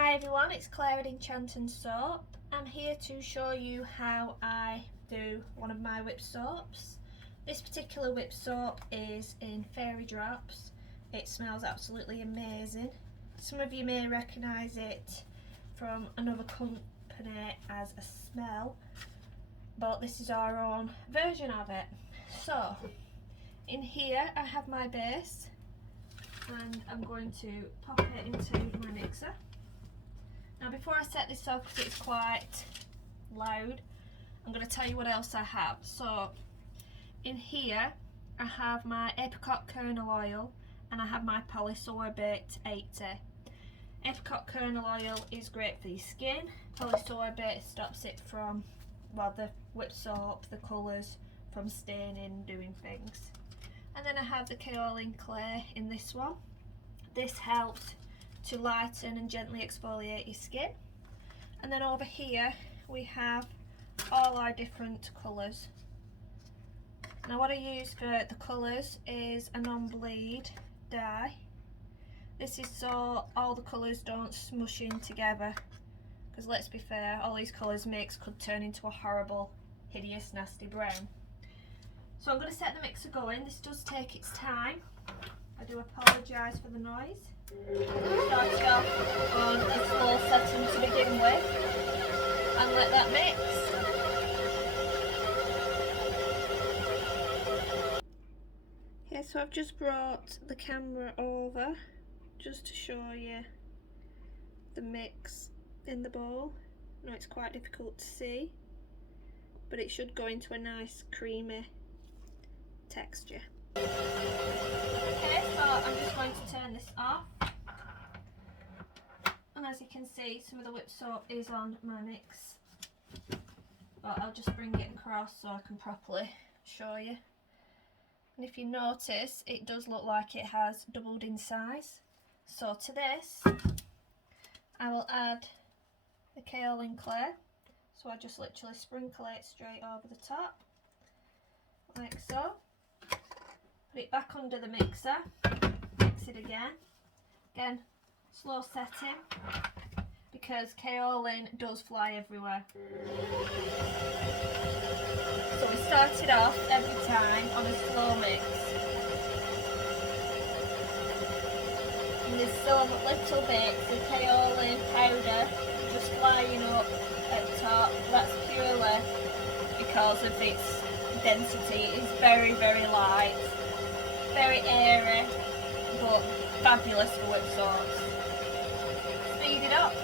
Hi everyone, it's Claire at Enchanted Soap. I'm here to show you how I do one of my whip soaps. This particular whip soap is in Fairy Drops. It smells absolutely amazing. Some of you may recognise it from another company as a smell, but this is our own version of it. So, in here I have my base and I'm going to pop it into my mixer. Now before I set this off, because it's quite loud, I'm going to tell you what else I have. So in here I have my apricot kernel oil and I have my polysorbate 80. Apricot kernel oil is great for your skin. Polysorbate stops it from, well, the whip soap, the colours, from staining, doing things. And then I have the kaolin clay in this one. This helps to lighten and gently exfoliate your skin. And then over here we have all our different colours. Now what I use for the colours is a non-bleed dye. This is so all the colours don't smush in together, because let's be fair, all these colours mixed could turn into a horrible, hideous, nasty brown. So I'm going to set the mixer going. This does take its time. I do apologise for the noise. Start it off on a slow setting to begin with and let that mix. Okay, so I've just brought the camera over just to show you the mix in the bowl. I know it's quite difficult to see, but it should go into a nice creamy texture. Okay, so I'm just going to turn this off. And as you can see, some of the whip soap is on my mix, but I'll just bring it across so I can properly show you. And if you notice, it does look like it has doubled in size. So to this, I will add the kaolin clay. So I just literally sprinkle it straight over the top, like so. Put it back under the mixer, mix it again. Again, slow setting, because kaolin does fly everywhere. So we started off every time on a slow mix. And there's some little bits of kaolin powder just flying up at the top. That's purely because of its density. It's very, very light, very airy, but fabulous for whip soaps. Speed it up.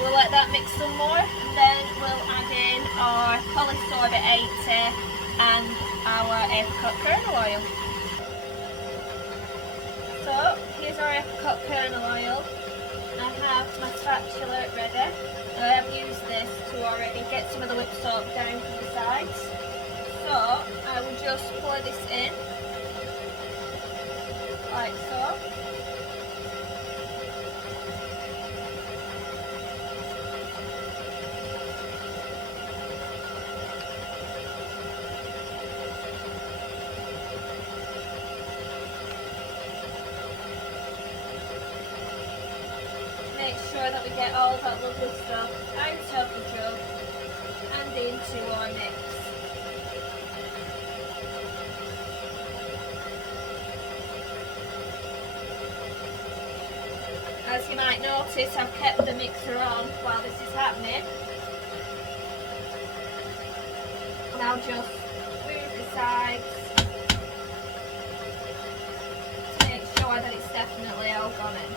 We'll let that mix some more, and then we'll add in our polysorbate 80 and our apricot kernel oil. So here's our apricot kernel oil. I have my spatula ready. So I have used this to already get some of the whip soap down from the sides. So I will just pour this in, like so. Make sure that we get all that lovely stuff out of the jug and into our mix. As you might notice, I've kept the mixer on while this is happening. And I'll just move the sides to make sure that it's definitely all gone in.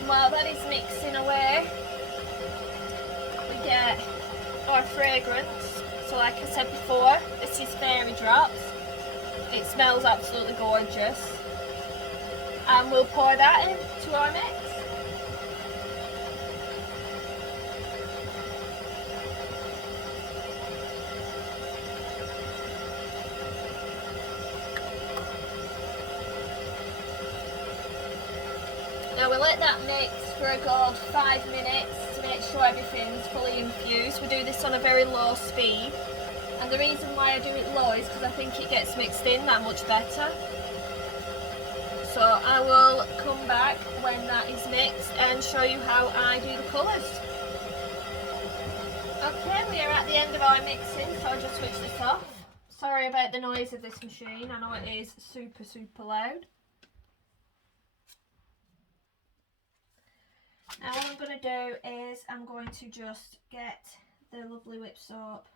And while that is mixing away, get our fragrance. So like I said before, this is Fairy Drops. It smells absolutely gorgeous. And we'll pour that into our mix. Now we'll let that mix for a good 5 minutes to make sure everything's fully infused. We do this on a very low speed, and the reason why I do it low is because I think it gets mixed in that much better. So I will come back when that is mixed and show you how I do the colours. Okay, we are at the end of our mixing, so I'll just switch this off. Sorry about the noise of this machine, I know it is super loud. Now what I'm going to do is I'm going to just get the lovely whip soap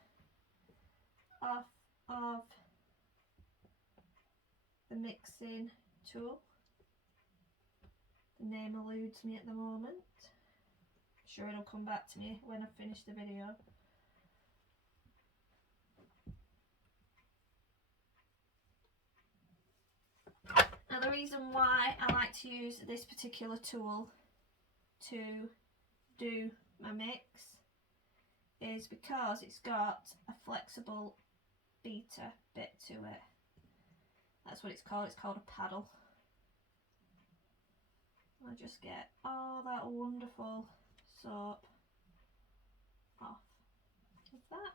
off of the mixing tool. The name eludes me at the moment. I'm sure it'll come back to me when I finish the video. Now the reason why I like to use this particular tool to do my mix is because it's got a flexible beater bit to it. That's what it's called a paddle. I'll just get all that wonderful soap off of that,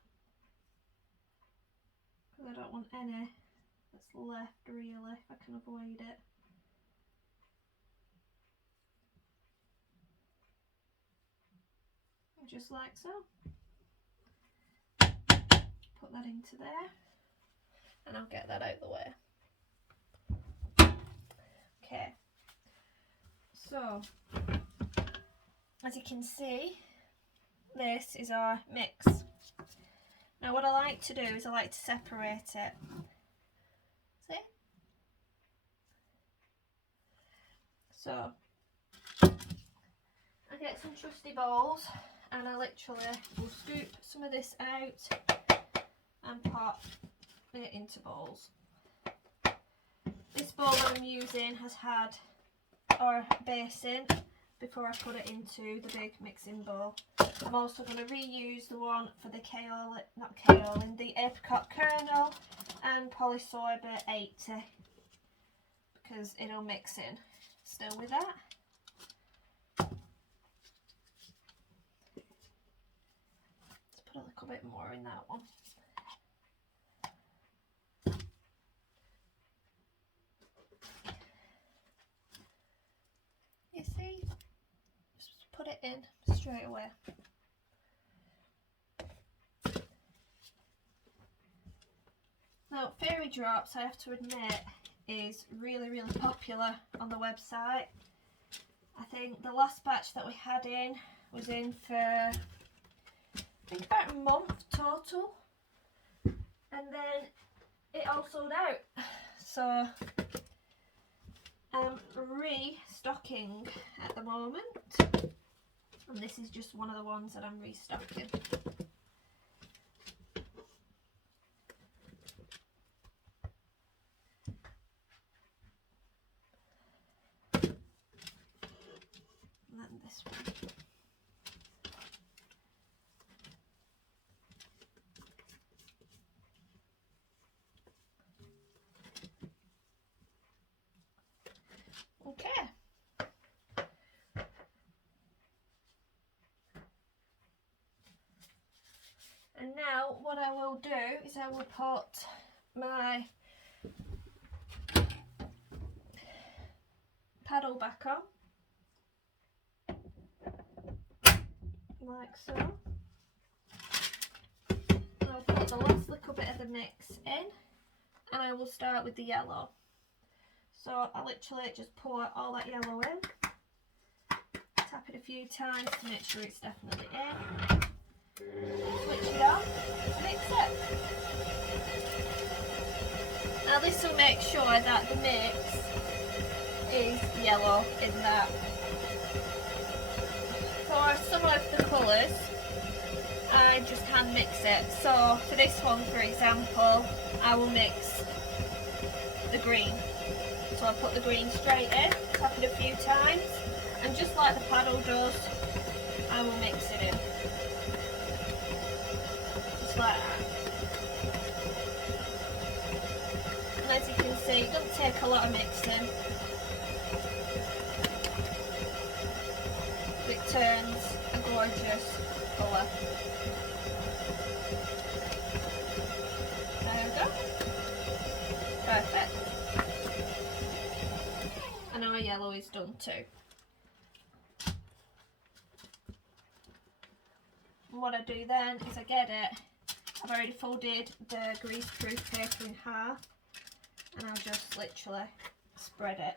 because I don't want any that's left really if I can avoid it. Just like so. Put that into there and I'll get that out of the way. Okay, so as you can see, this is our mix. Now what I like to do is I like to separate it. See? So I get some trusty bowls and I literally will scoop some of this out and pop it into bowls. This bowl that I'm using has had our basin before I put it into the big mixing bowl. I'm also going to reuse the one for the the apricot kernel and polysorbate 80 because it'll mix in still with that. Let's put a little bit more in that one. You see? Just put it in straight away. Now, Fairy Drops, I have to admit, is really popular on the website. I think the last batch that we had in was in for, I think, about a month total, and then it all sold out. So I'm restocking at the moment, and this is just one of the ones that I'm restocking. And then this one. Okay. And now what I will do is I will put my paddle back on, like so. I'll put the last little bit of the mix in, and I will start with the yellow. So I literally just pour all that yellow in, tap it a few times to make sure it's definitely in, switch it on, mix it. Now this will make sure that the mix is yellow in that. For some of the colours, I just hand mix it. So for this one, for example, I will mix the green. So I put the green straight in, tap it a few times, and just like the paddle does, I will mix it in. Just like that. And as you can see, it doesn't take a lot of mixing. turns a gorgeous colour. There we go. Perfect. And our yellow is done too. And what I do then is I get it, I've already folded the greaseproof paper in half, and I'll just literally spread it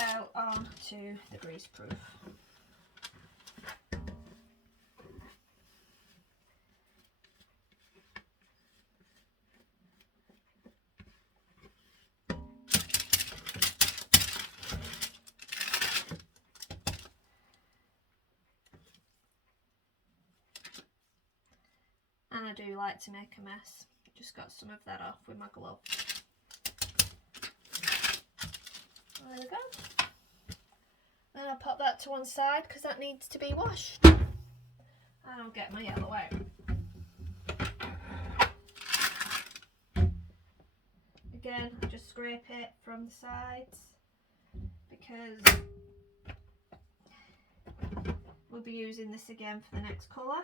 out onto the greaseproof. And I do like to make a mess. Just got some of that off with my glove. There we go. And I'll pop that to one side because that needs to be washed. And I'll get my yellow out. Again, I just scrape it from the sides because we'll be using this again for the next colour.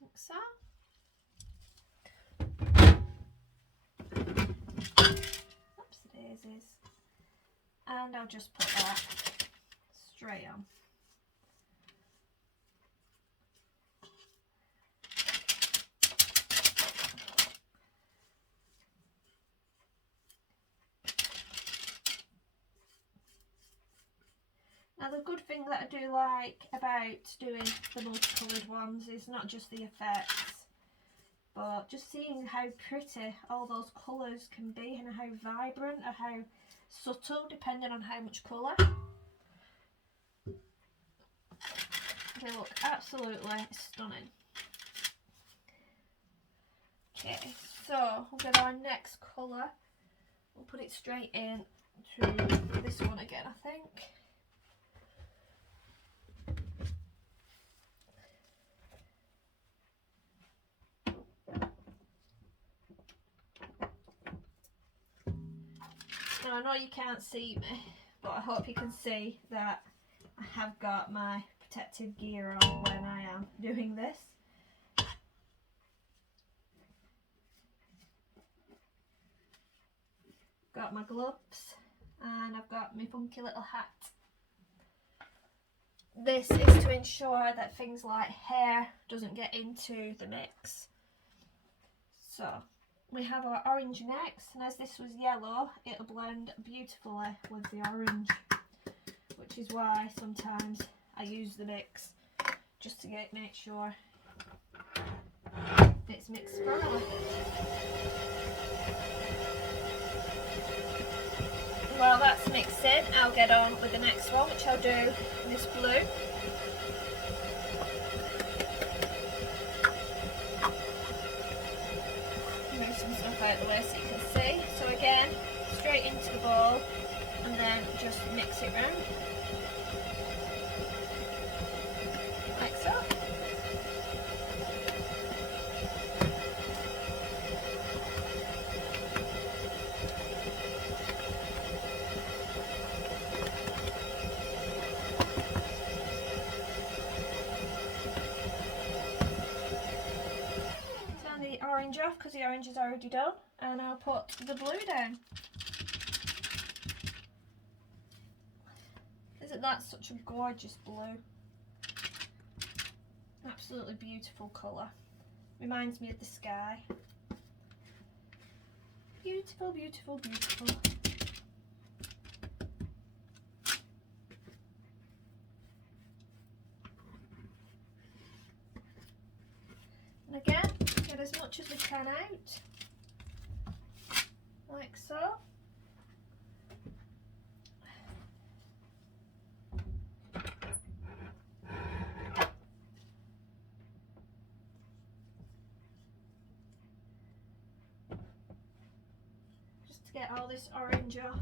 Like so. Oopsie daisies. And I'll just put that straight on. Now the good thing that I do like about doing the multicoloured ones is not just the effects, but just seeing how pretty all those colours can be and how vibrant or how subtle depending on how much colour. They look absolutely stunning. Okay, so we'll get our next colour. We'll put it straight in to this one again, I think. Now I know you can't see me, but I hope you can see that I have got my protective gear on when I am doing this. Got my gloves and I've got my funky little hat. This is to ensure that things like hair doesn't get into the mix. So we have our orange next, and as this was yellow, it'll blend beautifully with the orange, which is why sometimes I use the mix just to make sure it's mixed thoroughly. While that's mixing, I'll get on with the next one, which I'll do in this blue. Move some stuff out of the way so you can see. So again, straight into the bowl and then just mix it round. Like so. Orange off because the orange is already done, and I'll put the blue down. Isn't that such a gorgeous blue? Absolutely beautiful colour. Reminds me of the sky. Beautiful, beautiful, beautiful. And again, get as much as we can out, like so. Just to get all this orange off.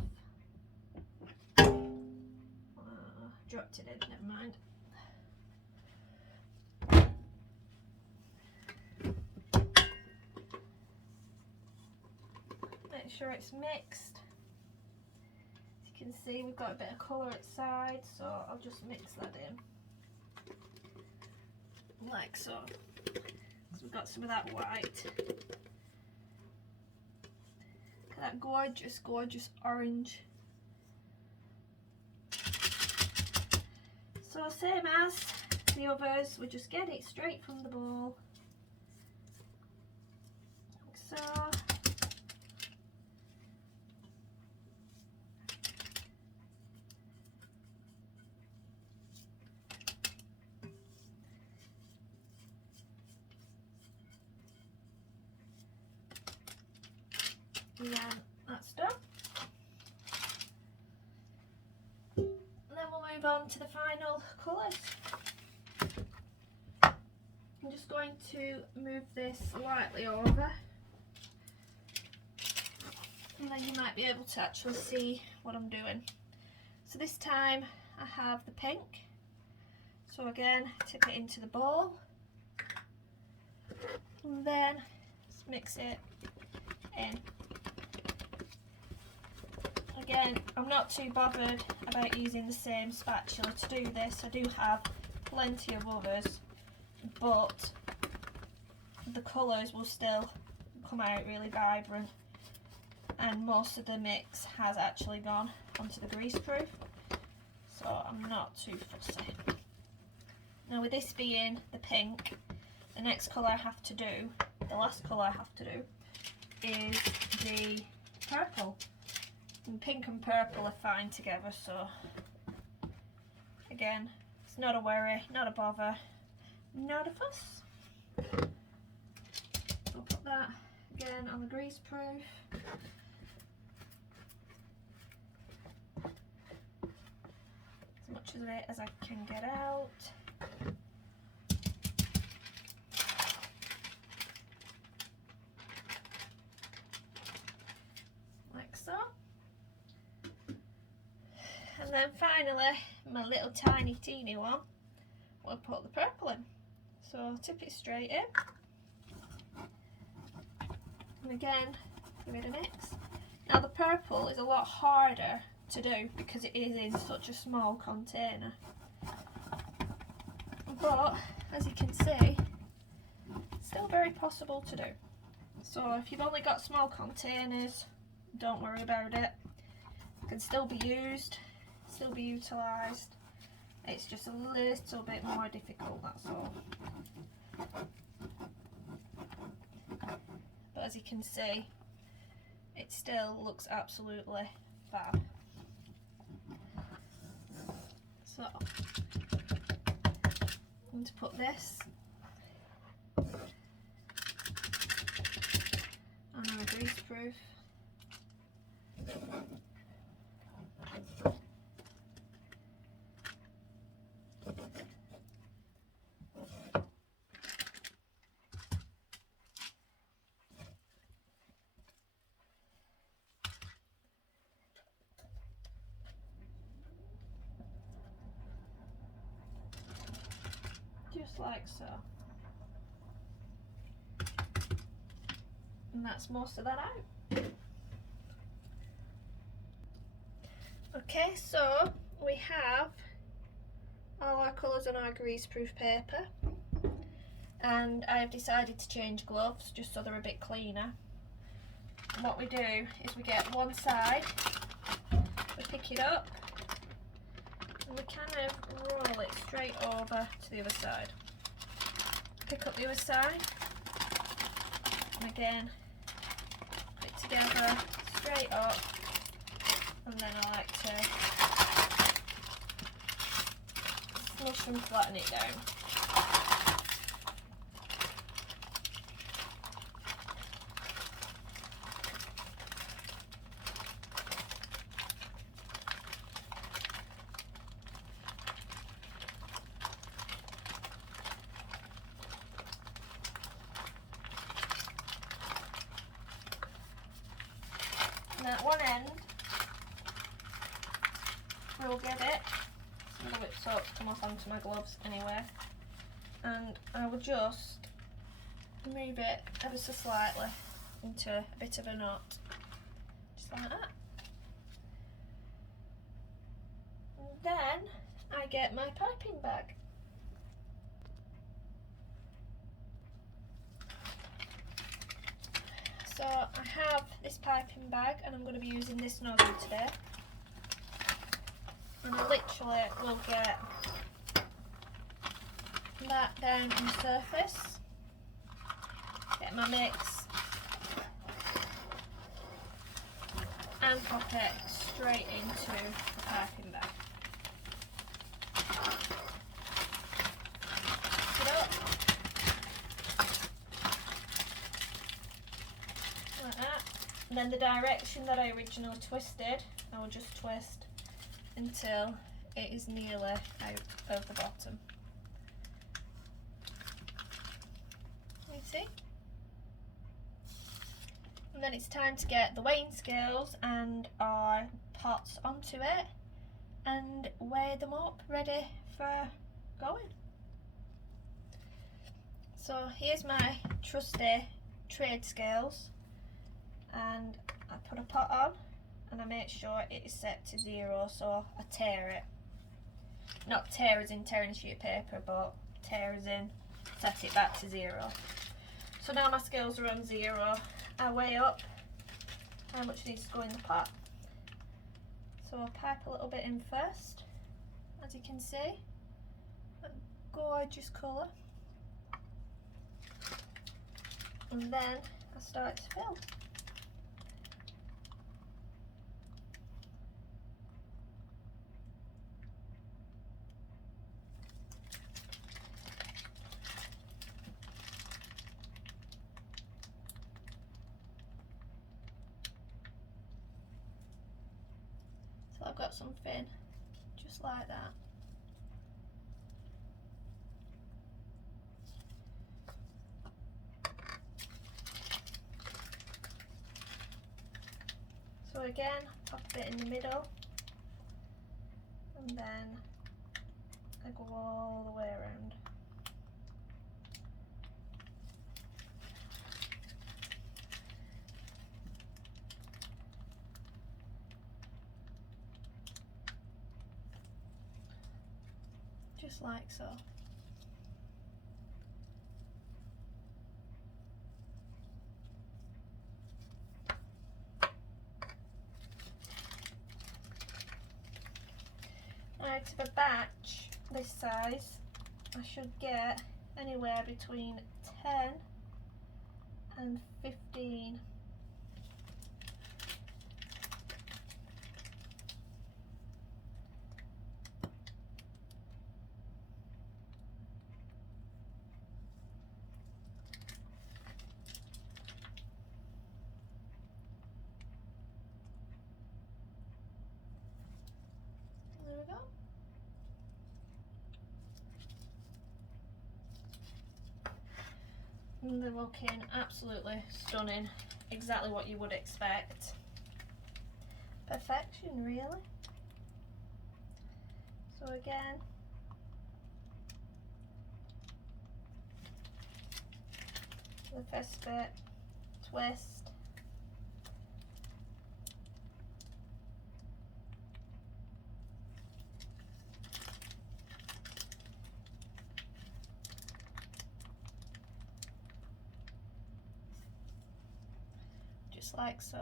Dropped it in, never mind. Make make sure it's mixed. As you can see, we've got a bit of colour at sides, so I'll just mix that in. Like so. So we've got some of that white. Look at that gorgeous, gorgeous orange. So same as the others, we just get it straight from the bowl. Like so. And then that's done. And then we'll move on to the final colours. I'm just going to move this slightly over, and then you might be able to actually see what I'm doing. So this time I have the pink. So again, tip it into the bowl, and then just mix it in. Again, I'm not too bothered about using the same spatula to do this. I do have plenty of others, but the colours will still come out really vibrant, and most of the mix has actually gone onto the greaseproof, so I'm not too fussy. Now with this being the pink, the next colour I have to do, the last colour I have to do, is the purple. And pink and purple are fine together, so again, it's not a worry, not a bother, not a fuss. I'll put that again on the greaseproof. As much of it as I can get out. Like so. And then finally, my little tiny teeny one, we'll put the purple in. So tip it straight in. And again, give it a mix. Now the purple is a lot harder to do because it is in such a small container. But as you can see, it's still very possible to do. So if you've only got small containers, don't worry about it. It can still be used, still be utilised. It's just a little bit more difficult, that's all. But as you can see, it still looks absolutely fab. So I'm going to put this on our greaseproof. Just like so. And that's most of that out. Okay, so we have all our colours on our greaseproof paper, and I have decided to change gloves just so they're a bit cleaner. And what we do is we get one side, we pick it up, and we kind of roll it straight over to the other side. Pick up the other side, and again, put it together straight up, and then I like to smush and flatten it down. And at one end, we'll get it. Some of the whip soap's come off onto my gloves anyway. And I will just move it ever so slightly into a bit of a knot. just like that. And then I get my piping bag. So I have this piping bag and I'm going to be using this nozzle today. And I literally will get that down on the surface, get my mix and pop it straight into the piping bag. Mix it up like that. And then the direction that I originally twisted, I will just twist until it is nearly out of the bottom. You see? And then it's time to get the weighing scales and our pots onto it and weigh them up, ready for going. So here's my trusty trade scales, and I put a pot on and I make sure it is set to 0, so I tear it. Not tear as in tearing a sheet of paper, but tear as in set it back to 0. So now my scales are on 0. I weigh up how much needs to go in the pot. So I'll pipe a little bit in first, as you can see. A gorgeous colour. And then I start to fill. So I've got something just like that. So again, pop a bit in the middle, and then I go all the way around. Just like so. Out of a batch this size, I should get anywhere between 10 and 15. There we go. And they're looking absolutely stunning, exactly what you would expect. Perfection, really. So again, the first bit, twist, just like so.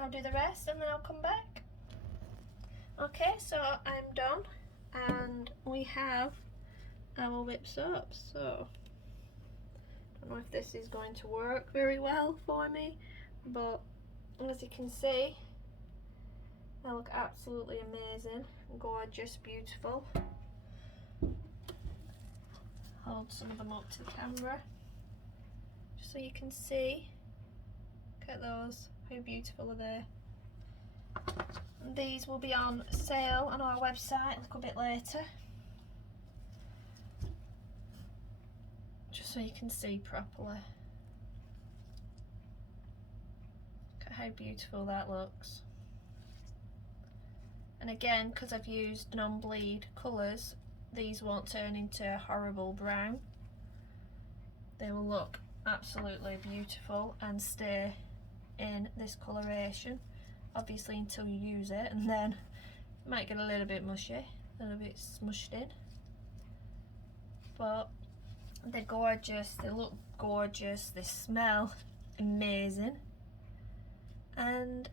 I'll do the rest and then I'll come back. Okay, so I'm done and we have our whip soaps. So I don't know if this is going to work very well for me, but as you can see, they look absolutely amazing, gorgeous, beautiful. Hold some of them up to the camera just so you can see. Look at those, how beautiful are they? And these will be on sale on our website a little bit later, just so you can see properly. Look at how beautiful that looks. And again, because I've used non-bleed colours, these won't turn into a horrible brown. they will look absolutely beautiful and stay in this coloration, obviously until you use it, and then it might get a little bit mushy, a little bit smushed in, but they're gorgeous, they look gorgeous, they smell amazing, and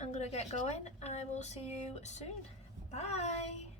I'm gonna get going. I will see you soon. Bye.